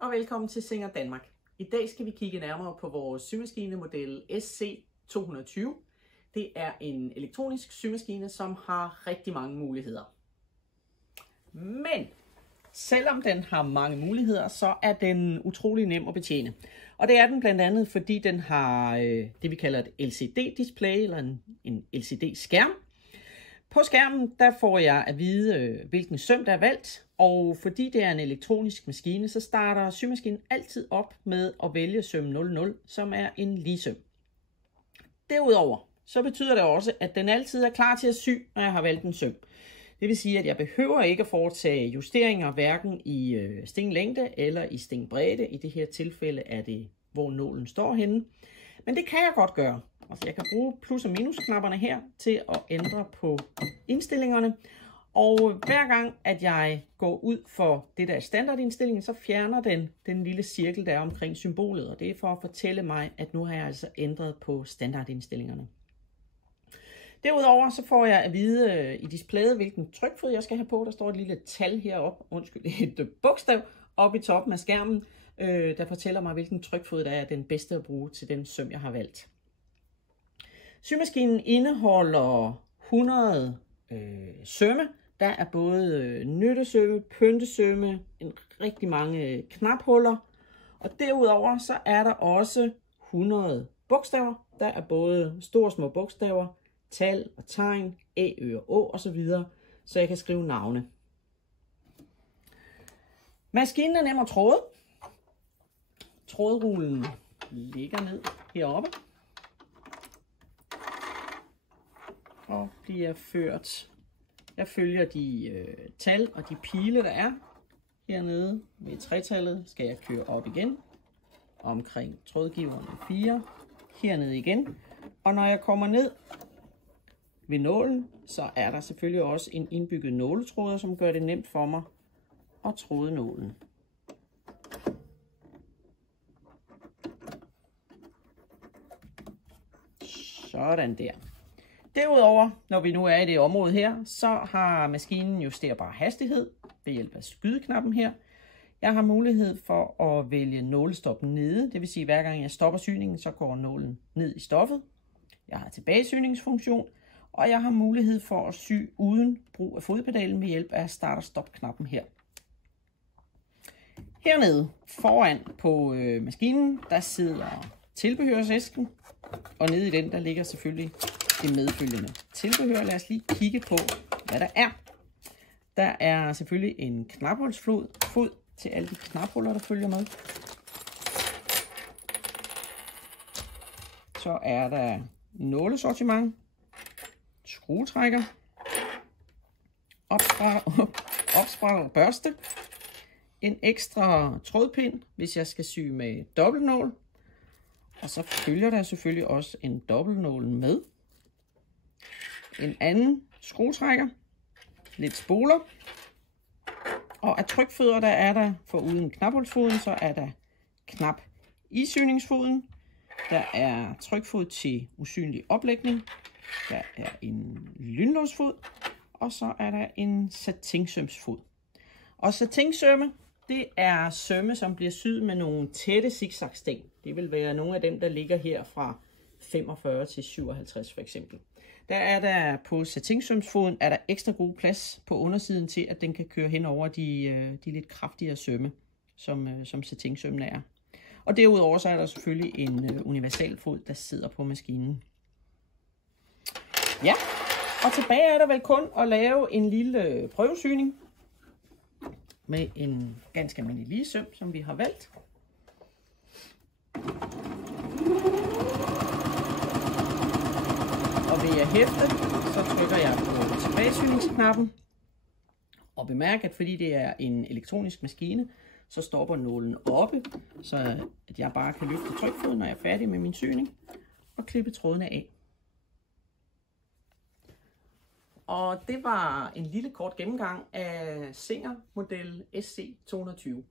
og velkommen til Singer Danmark. I dag skal vi kigge nærmere på vores symaskine model SC220. Det er en elektronisk symaskine, som har rigtig mange muligheder. Men selvom den har mange muligheder, så er den utrolig nem at betjene. Og det er den blandt andet, fordi den har det vi kalder et LCD-display eller en LCD-skærm. På skærmen der får jeg at vide, hvilken søm der er valgt, og fordi det er en elektronisk maskine, så starter symaskinen altid op med at vælge søm 00, som er en ligesøm. Derudover så betyder det også, at den altid er klar til at sy, når jeg har valgt en søm. Det vil sige, at jeg behøver ikke at foretage justeringer hverken i stinglængde eller i stingbredde. I det her tilfælde er det, hvor nålen står henne. Men det kan jeg godt gøre. Altså jeg kan bruge plus- og minusknapperne her til at ændre på indstillingerne. Og hver gang, at jeg går ud for det der er standardindstillingen, så fjerner den lille cirkel, der er omkring symbolet. Og det er for at fortælle mig, at nu har jeg altså ændret på standardindstillingerne. Derudover så får jeg at vide i displayet, hvilken trykfod jeg skal have på. Der står et lille tal heroppe, et bogstav oppe i toppen af skærmen, der fortæller mig, hvilken trykfod der er den bedste at bruge til den søm, jeg har valgt. Symaskinen indeholder 100 sømme. Der er både nyttesømme, pyntesømme, rigtig mange knaphuller. Og derudover så er der også 100 bogstaver. Der er både store og små bogstaver, tal og tegn, æ, ø og å osv. Så jeg kan skrive navne. Maskinen er nem at tråde. Trådrullen ligger ned heroppe og bliver ført. Jeg følger de tal og de pile, der er hernede ved tretallet. Skal jeg køre op igen omkring trådgiverne 4, hernede igen. Og når jeg kommer ned ved nålen, så er der selvfølgelig også en indbygget nåletråder, som gør det nemt for mig at tråde nålen. Sådan der. Derudover, når vi nu er i det område her, så har maskinen justerbar hastighed ved hjælp af skydeknappen her. Jeg har mulighed for at vælge nålestop nede, det vil sige, at hver gang jeg stopper syningen, så går nålen ned i stoffet. Jeg har tilbagesyningsfunktion, og jeg har mulighed for at sy uden brug af fodpedalen ved hjælp af start- og stop-knappen her. Hernede foran på maskinen, der sidder tilbehørsæsken, og nede i den, der ligger selvfølgelig det medfølgende tilbehør. Lad os lige kigge på, hvad der er. Der er selvfølgelig en knaphulsfod til alle de knaphuller, der følger med. Så er der nålesortiment, skruetrækker, opsparer børste, en ekstra trådpind, hvis jeg skal sy med dobbeltnål. Og så følger der selvfølgelig også en dobbeltnål med. En anden skruetrækker, lidt spoler. Og af trykfødder, der er der, foruden knaphulsfoden, så er der knap isyningsfoden. Der er trykfod til usynlig oplægning. Der er en lynlåsfod. Og så er der en satinsømsfod. Og satinsømme, det er sømme, som bliver syet med nogle tætte zigzagsten. Det vil være nogle af dem, der ligger her fra 45 til 57 for eksempel. Der er der på satinsømsfoden er der ekstra god plads på undersiden til, at den kan køre hen over de lidt kraftigere sømme, som satinsømmene er. Og derudover så er der selvfølgelig en universalfod, der sidder på maskinen. Ja, og tilbage er der vel kun at lave en lille prøvesyning med en ganske almindelig ligesøm, som vi har valgt. Og ved at hæfte, så trykker jeg på tilbagesyningsknappen. Og bemærk, at fordi det er en elektronisk maskine, så stopper nålen oppe, så at jeg bare kan løfte trykfoden, når jeg er færdig med min syning, og klippe trådene af. Og det var en lille kort gennemgang af Singer model SC220.